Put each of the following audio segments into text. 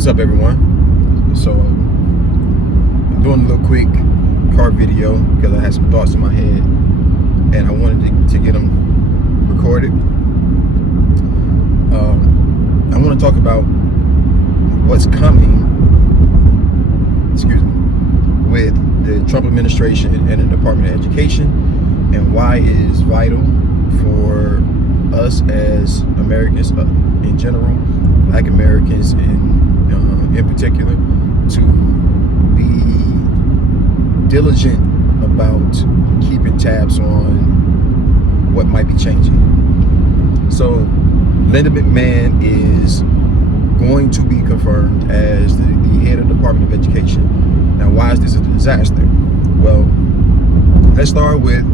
What's up, everyone? So I'm doing a little quick car video because I had some thoughts in my head and I wanted to get them recorded. I want to talk about what's coming, with the Trump administration and the Department of Education, and why it is vital for us as Americans in general, Black Americans in particular, to be diligent about keeping tabs on what might be changing. So Linda McMahon is going to be confirmed as the head of the Department of Education. Now, why is this a disaster? Well, let's start with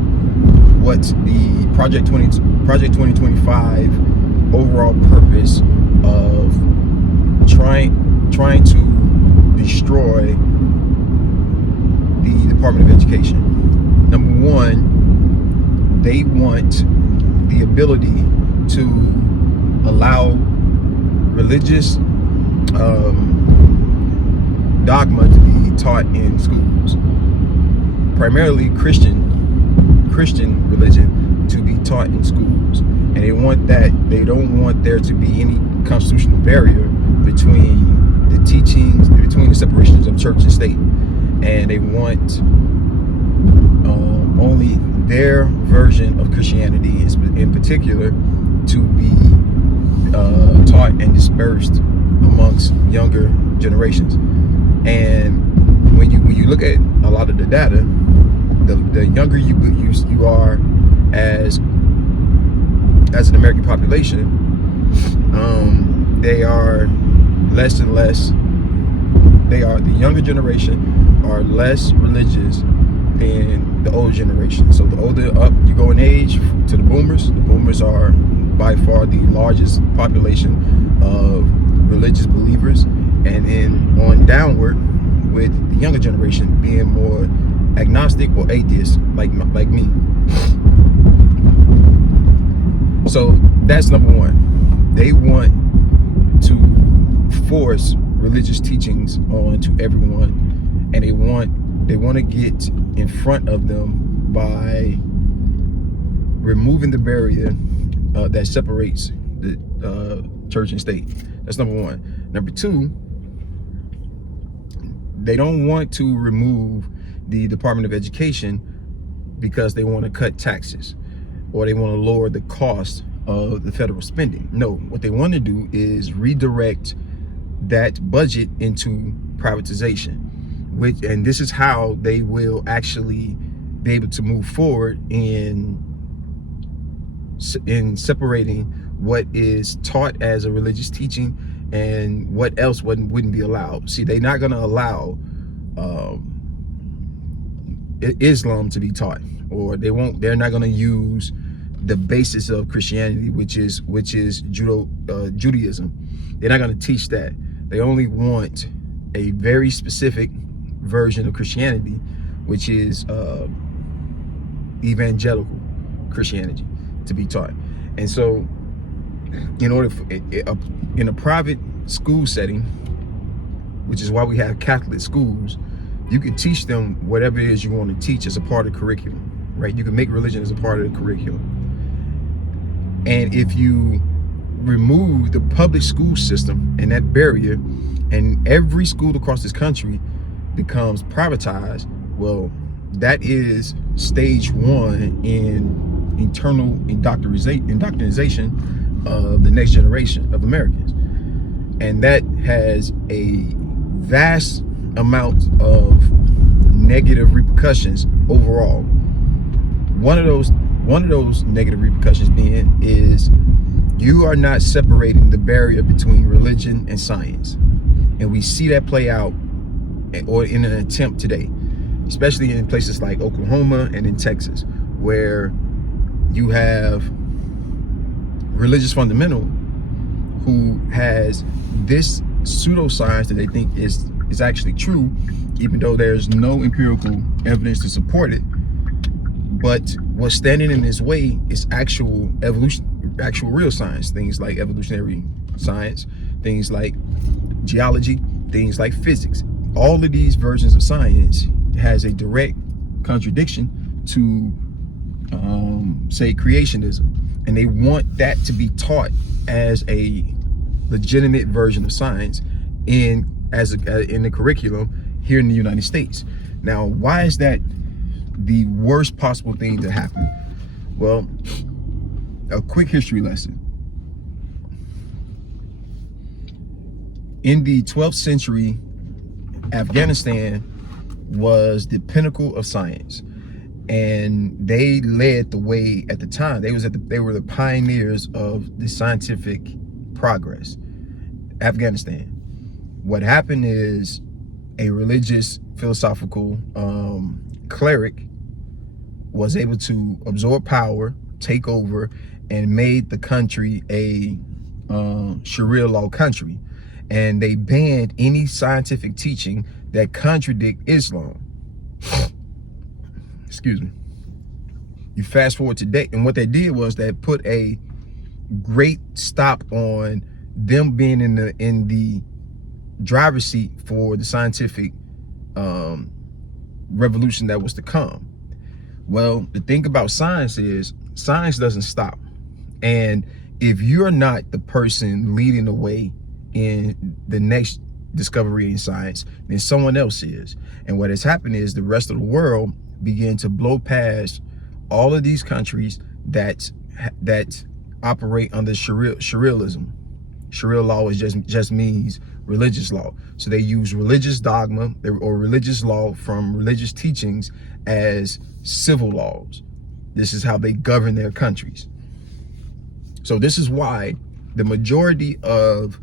what the Project 2025 overall purpose of trying to destroy the Department of Education. Number one, they want the ability to allow religious dogma to be taught in schools, primarily Christian religion to be taught in schools. And they want that. They don't want there to be any constitutional barrier between the teachings, between the separations of church and state. And they want only their version of Christianity in particular to be taught and dispersed amongst younger generations. And when you look at a lot of the data, the younger you are as an American population, they are less and less. The younger generation are less religious than the old generation. So the older up you go in age to the boomers are by far the largest population of religious believers, and then on downward with the younger generation being more agnostic or atheist like me. So that's number one. They want to force religious teachings onto everyone, and they want to get in front of them by removing the barrier that separates the church and state. That's number one. Number two, they don't want to remove the Department of Education because they want to cut taxes or they want to lower the cost of the federal spending. No, what they want to do is redirect that budget into privatization, and this is how they will actually be able to move forward in separating what is taught as a religious teaching and what else wouldn't be allowed. See, they're not going to allow Islam to be taught, or they're not going to use the basis of Christianity, which is Judaism. They're not going to teach that. They only want a very specific version of Christianity, which is evangelical Christianity, to be taught. And so in order in a private school setting, which is why we have Catholic schools, you can teach them whatever it is you want to teach as a part of the curriculum, right? You can make religion as a part of the curriculum. And if you remove the public school system and that barrier, and every school across this country becomes privatized, well, that is stage one in internal indoctrination of the next generation of Americans. And that has a vast amount of negative repercussions overall. One of those negative repercussions being is you are not separating the barrier between religion and science. And we see that play out, or in an attempt today, especially in places like Oklahoma and in Texas, where you have religious fundamental who has this pseudoscience that they think is actually true, even though there's no empirical evidence to support it. But what's standing in his way is actual evolution, actual real science, things like evolutionary science, things like geology, things like physics. All of these versions of science has a direct contradiction to say creationism, and they want that to be taught as a legitimate version of science in the curriculum here in the United States. Now, why is that the worst possible thing to happen? Well, a quick history lesson. In the 12th century, Afghanistan was the pinnacle of science, and they led the way at the time. They were the pioneers of the scientific progress. Afghanistan. What happened is a religious, philosophical cleric was able to absorb power, take over, and made the country a Sharia law country. And they banned any scientific teaching that contradict Islam. Excuse me. You fast forward today, and what they did was they put a great stop on them being in the driver's seat for the scientific revolution that was to come. Well, the thing about science is science doesn't stop. And if you're not the person leading the way in the next discovery in science, then someone else is. And what has happened is the rest of the world began to blow past all of these countries that operate under Shariaism. Sharia law is just means religious law. So they use religious dogma or religious law from religious teachings as civil laws. This is how they govern their countries. So this is why the majority of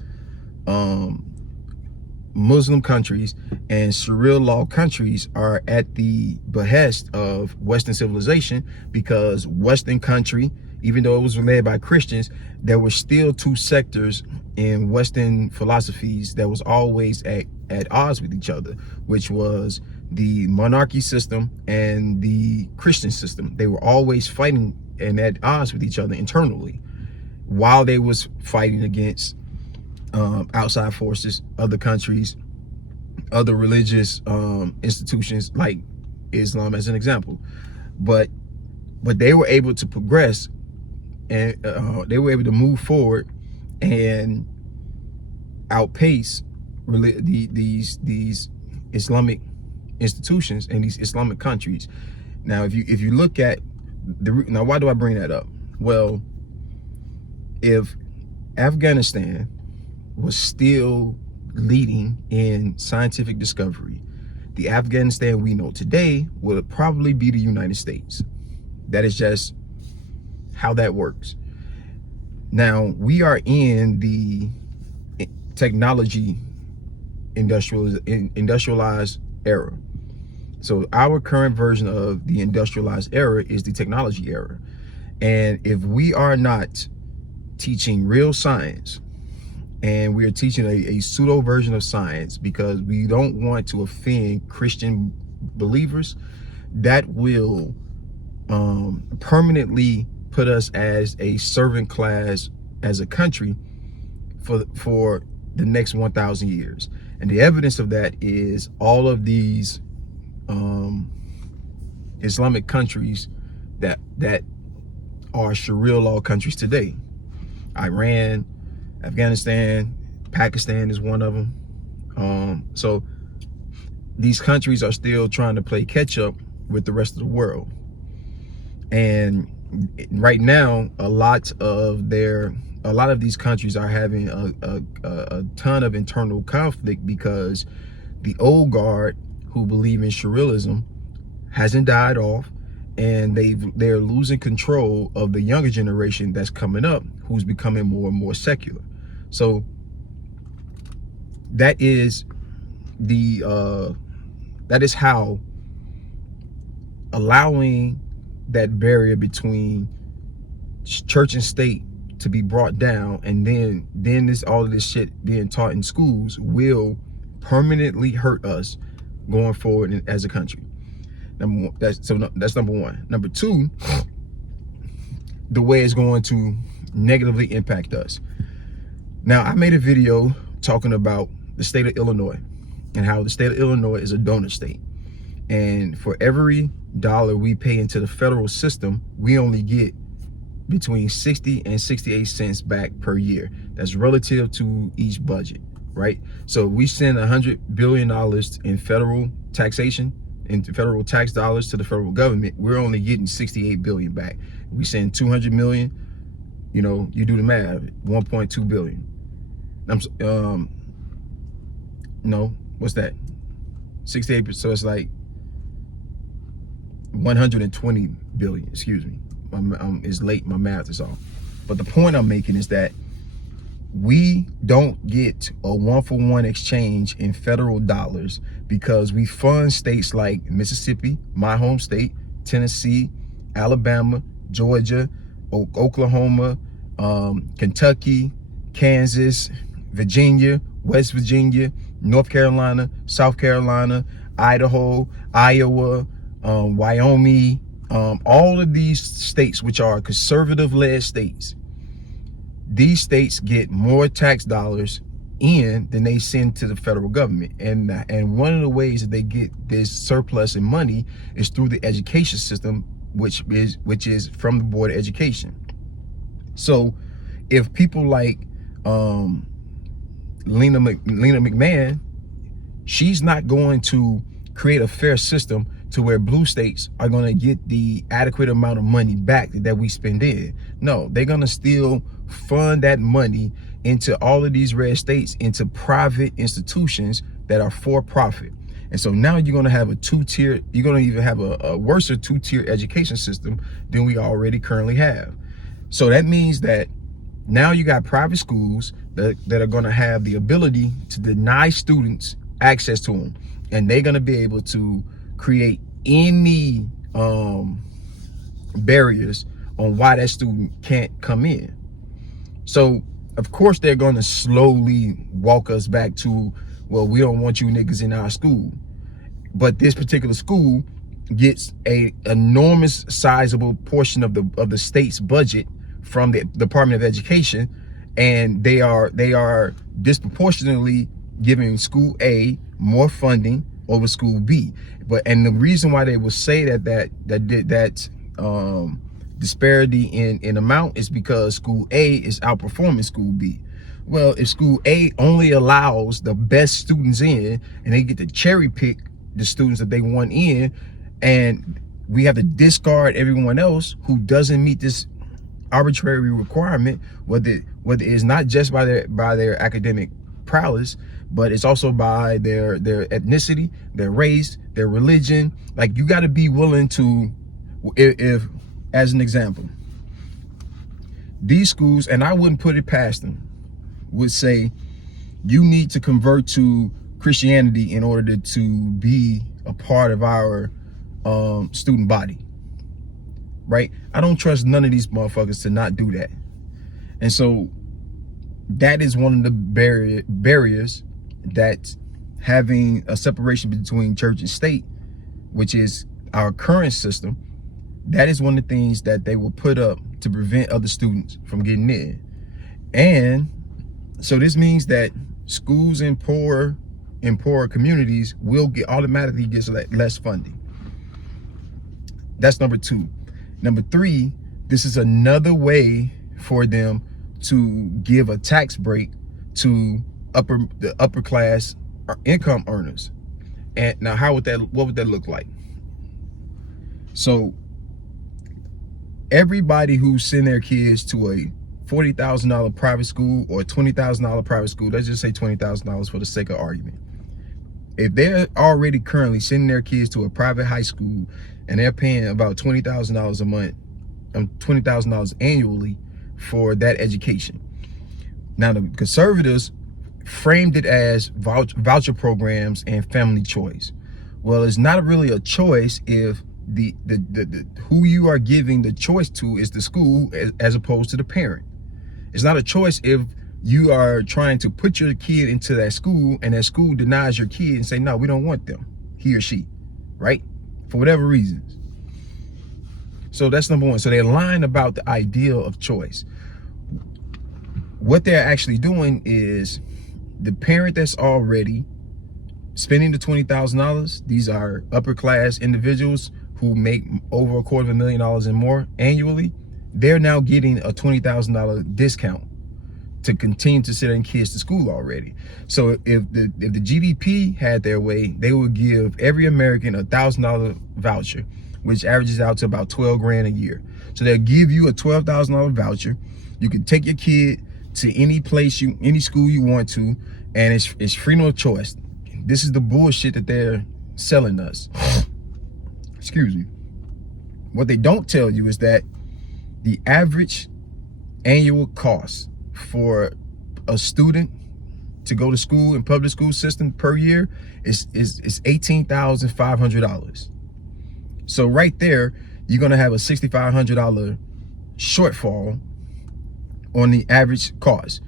Muslim countries and Sharia law countries are at the behest of Western civilization, because Western country, even though it was led by Christians, there were still two sectors in Western philosophies that was always at odds with each other, which was the monarchy system and the Christian system. They were always fighting and at odds with each other internally, while they was fighting against outside forces, other countries, other religious institutions like Islam as an example. But they were able to progress, and they were able to move forward and outpace these Islamic institutions and these Islamic countries. Now, if you look at now, why do I bring that up? Well, if Afghanistan was still leading in scientific discovery, the Afghanistan we know today would probably be the United States. That is just how that works. Now, we are in the technology industrialized era. So our current version of the industrialized era is the technology era. And if we are not teaching real science, and we are teaching a pseudo version of science because we don't want to offend Christian believers, that will permanently put us as a servant class as a country for the next 1,000 years. And the evidence of that is all of these Islamic countries that are Sharia law countries today. Iran, Afghanistan, Pakistan is one of them. So these countries are still trying to play catch up with the rest of the world. And right now, a lot of these countries are having a ton of internal conflict because the old guard who believe in Shariaism hasn't died off, and they're losing control of the younger generation that's coming up, who's becoming more and more secular. So that is how allowing that barrier between church and state to be brought down, and then all of this shit being taught in schools will permanently hurt us going forward as a country. That's number one. Number two, the way it's going to negatively impact us. Now, I made a video talking about the state of Illinois and how the state of Illinois is a donor state. And for every dollar we pay into the federal system, we only get between 60 and 68 cents back per year. That's relative to each budget, right? So we send $100 billion in federal taxation, into federal tax dollars to the federal government. We're only getting 68 billion back. We send 200 million, you know, you do the math, 1.2 billion. No, what's that? 68, so it's like 120 billion, excuse me. It's late, my math is off. But the point I'm making is that we don't get a 1-for-1 exchange in federal dollars because we fund states like Mississippi, my home state, Tennessee, Alabama, Georgia, Oklahoma, Kentucky, Kansas, Virginia, West Virginia, North Carolina, South Carolina, Idaho, Iowa, Wyoming, all of these states, which are conservative-led states. These states get more tax dollars in than they send to the federal government. And one of the ways that they get this surplus in money is through the education system, which is from the Board of Education. So if people like Lena McMahon, she's not going to create a fair system to where blue states are going to get the adequate amount of money back that we spend in. No, they're going to still fund that money into all of these red states, into private institutions that are for profit. And so now you're going to have you're going to even have a worse two-tier education system than we already currently have. So that means that now you got private schools that are going to have the ability to deny students access to them. And they're going to be able to create any barriers on why that student can't come in. So of course they're going to slowly walk us back to, well, we don't want you niggas in our school. But this particular school gets a enormous sizable portion of the state's budget from the Department of Education, and they are disproportionately giving school A more funding over school B. And the reason why they will say that disparity in amount is because school A is outperforming school B. Well, if school A only allows the best students in and they get to cherry pick the students that they want in, and we have to discard everyone else who doesn't meet this arbitrary requirement, whether it is not just by their academic prowess, but it's also by their ethnicity, their race, their religion. Like, you got to be willing to, if as an example, these schools, and I wouldn't put it past them, would say you need to convert to Christianity in order to be a part of our student body, right? I don't trust none of these motherfuckers to not do that. And so that is one of the barriers that having a separation between church and state, which is our current system, that is one of the things that they will put up to prevent other students from getting in. And so this means that schools in poorer communities will automatically get less funding. That's number two. Number three, this is another way for them to give a tax break to the upper class income earners. And now what would that look like? So everybody who send their kids to a $40,000 private school or a $20,000 private school, let's just say $20,000 for the sake of argument. If they're already currently sending their kids to a private high school and they're paying about $20,000 a month, $20,000 annually for that education. Now, the conservatives framed it as voucher programs and family choice. Well, it's not really a choice if the who you are giving the choice to is the school as opposed to the parent. It's not a choice if you are trying to put your kid into that school and that school denies your kid and say, no, we don't want them, he or she, right? For whatever reasons. So that's number one. So they're lying about the ideal of choice. What they're actually doing is the parent that's already spending the $20,000, these are upper class individuals who make over $250,000 and more annually, they're now getting a $20,000 discount to continue to send their kids to school already. So if the GDP had their way, they would give every American a $1,000 voucher, which averages out to about 12 grand a year. So they'll give you a $12,000 voucher. You can take your kid to any place any school you want to, and it's freedom of choice. This is the bullshit that they're selling us. Excuse me. What they don't tell you is that the average annual cost for a student to go to school in public school system per year is $18,500. So right there, you're gonna have a $6,500 shortfall on the average cost.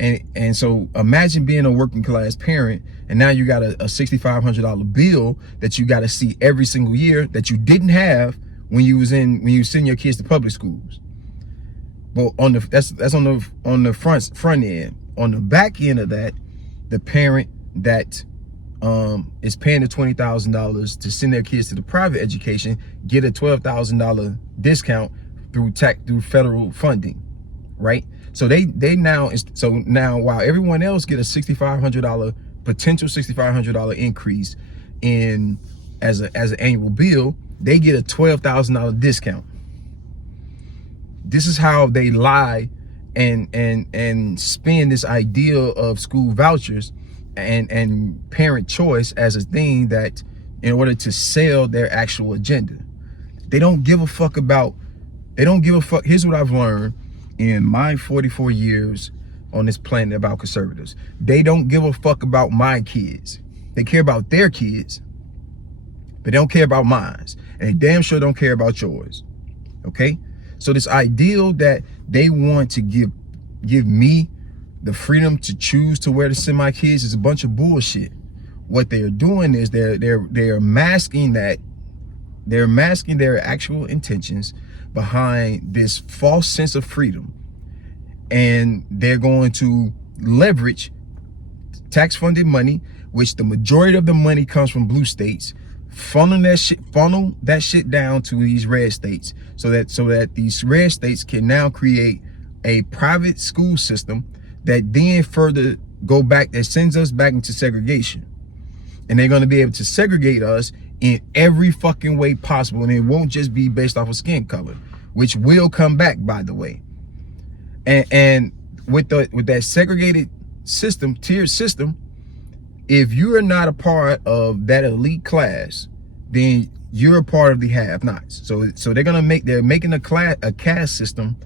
And so imagine being a working class parent, and now you got a $6,500 bill that you got to see every single year that you didn't have when you send your kids to public schools. But that's on the front end. On the back end of that, the parent that is paying the $20,000 to send their kids to the private education get a $12,000 discount through federal funding, right? So now while everyone else get a $6,500 potential $6,500 increase in as an annual bill, they get a $12,000 discount. This is how they lie and spin this idea of school vouchers and parent choice as a thing that in order to sell their actual agenda. They don't give a fuck. Here's what I've learned in my 44 years on this planet about conservatives. They don't give a fuck about my kids. They care about their kids, but they don't care about mine. And they damn sure don't care about yours. Okay? So this ideal that they want to give me the freedom to choose to where to send my kids is a bunch of bullshit. What they're doing is they're masking that. They're masking their actual intentions behind this false sense of freedom. And they're going to leverage tax-funded money, which the majority of the money comes from blue states, funnel that shit down to these red states so that these red states can now create a private school system that then further that sends us back into segregation. And they're going to be able to segregate us in every fucking way possible. And it won't just be based off of skin color, which will come back, by the way. And with that segregated system, tiered system, if you are not a part of that elite class, then you're a part of the have-nots. So they're making a caste system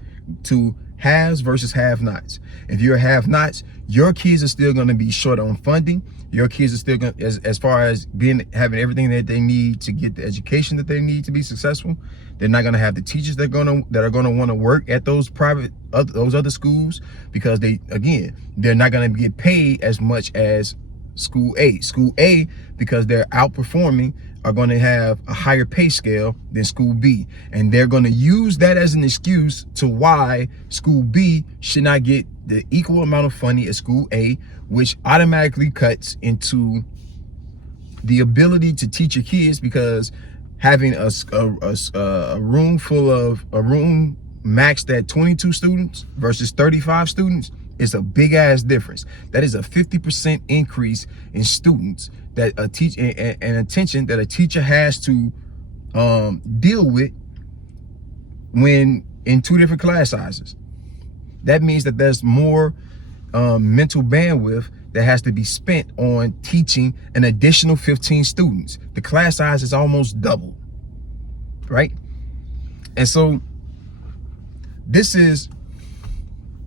to haves versus have-nots. If you're have-nots, your kids are still going to be short on funding. Your kids are still going, as far as having everything that they need to get the education that they need to be successful. They're not going to have the teachers that are going to want to work at those other schools, because they're not going to get paid as much as School A. School A, because they're outperforming, are going to have a higher pay scale than School B. And they're going to use that as an excuse to why School B should not get the equal amount of funding as School A, which automatically cuts into the ability to teach your kids, because having a room maxed at 22 students versus 35 students is a big ass difference. That is a 50% increase in students that and attention that a teacher has to deal with when in two different class sizes. That means that there's more mental bandwidth that has to be spent on teaching an additional 15 students. The class size is almost double, right? And so this is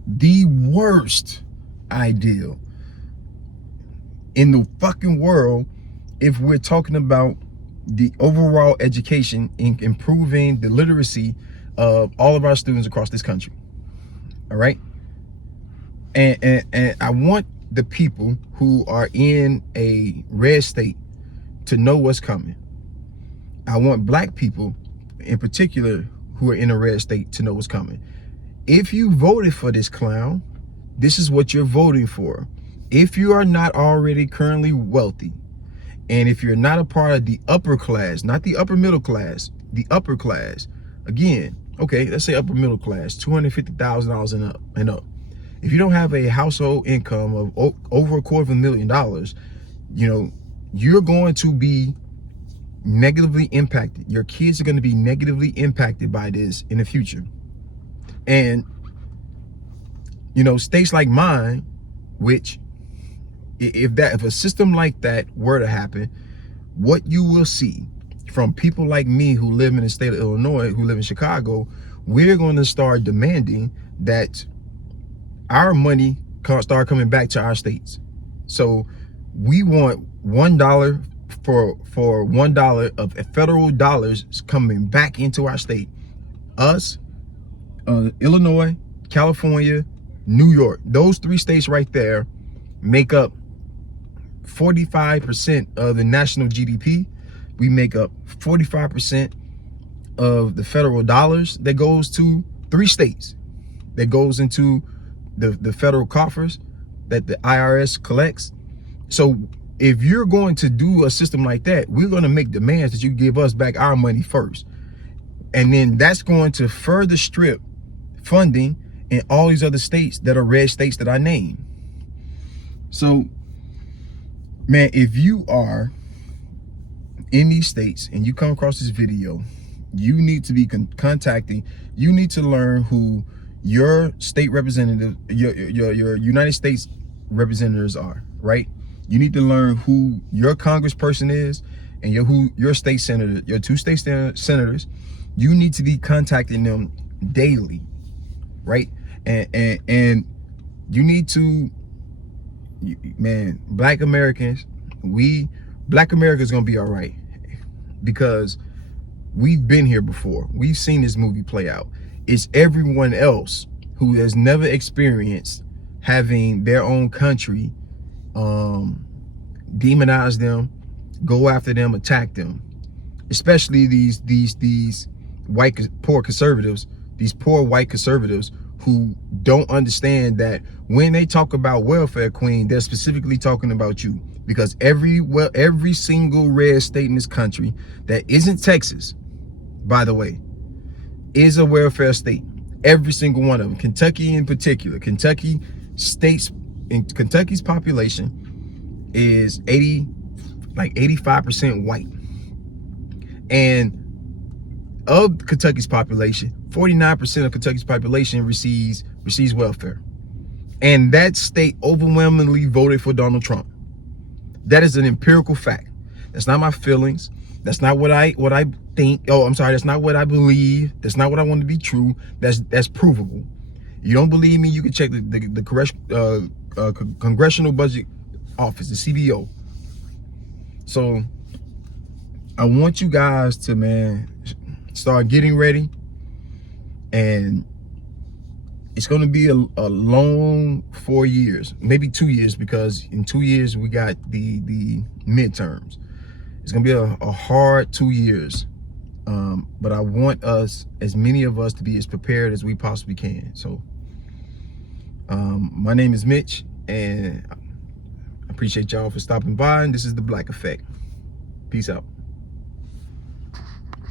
the worst ideal in the fucking world if we're talking about the overall education in improving the literacy of all of our students across this country. All right? And I want the people who are in a red state to know what's coming. I want black people in particular who are in a red state to know what's coming. If you voted for this clown, this is what you're voting for. If you are not already currently wealthy, and if you're not a part of the upper class, not the upper middle class, the upper class, again, okay, let's say upper middle class, $250,000 and up. If you don't have a household income of over $250,000, you know, you're going to be negatively impacted. Your kids are going to be negatively impacted by this in the future. And, you know, states like mine, which if a system like that were to happen, what you will see from people like me who live in the state of Illinois, who live in Chicago, we're going to start demanding that our money start coming back to our states. So we want $1 for $1 of federal dollars coming back into our state. Us, Illinois, California, New York, those three states right there make up 45% of the national GDP. We make up 45% of the federal dollars that goes to three states, that goes into the federal coffers that the IRS collects. So if you're going to do a system like that, we're going to make demands that you give us back our money first. And then that's going to further strip funding in all these other states that are red states that I named. So, man, if you are in these states and you come across this video, you need to be contacting, you need to learn who your state representative, your United States representatives are, right? You need to learn who your congressperson is and who your state senator, your two state senators. You need to be contacting them daily, right? And you need to, man, Black Americans, Black America is gonna be all right, because we've been here before. We've seen this movie play out. It's everyone else who has never experienced having their own country demonize them, go after them, attack them. Especially these white poor conservatives, these poor white conservatives who don't understand that when they talk about welfare queen, they're specifically talking about you. Because every single red state in this country that isn't Texas, by the way, is a welfare state. Every single one of them. Kentucky in particular. Kentucky's population is 85% white. And of Kentucky's population, 49% of Kentucky's population receives welfare. And that state overwhelmingly voted for Donald Trump. That is an empirical fact. That's not my feelings. That's not what I think. Oh, I'm sorry. That's not what I believe. That's not what I want to be true. That's provable. You don't believe me? You can check the Congressional Budget Office, the CBO. So I want you guys to, man, start getting ready. And it's going to be a long 4 years, maybe 2 years, because in 2 years we got the midterms. It's going to be a hard 2 years. But I want us, as many of us, to be as prepared as we possibly can. So my name is Mitch, and I appreciate y'all for stopping by. And this is The Black Effect. Peace out.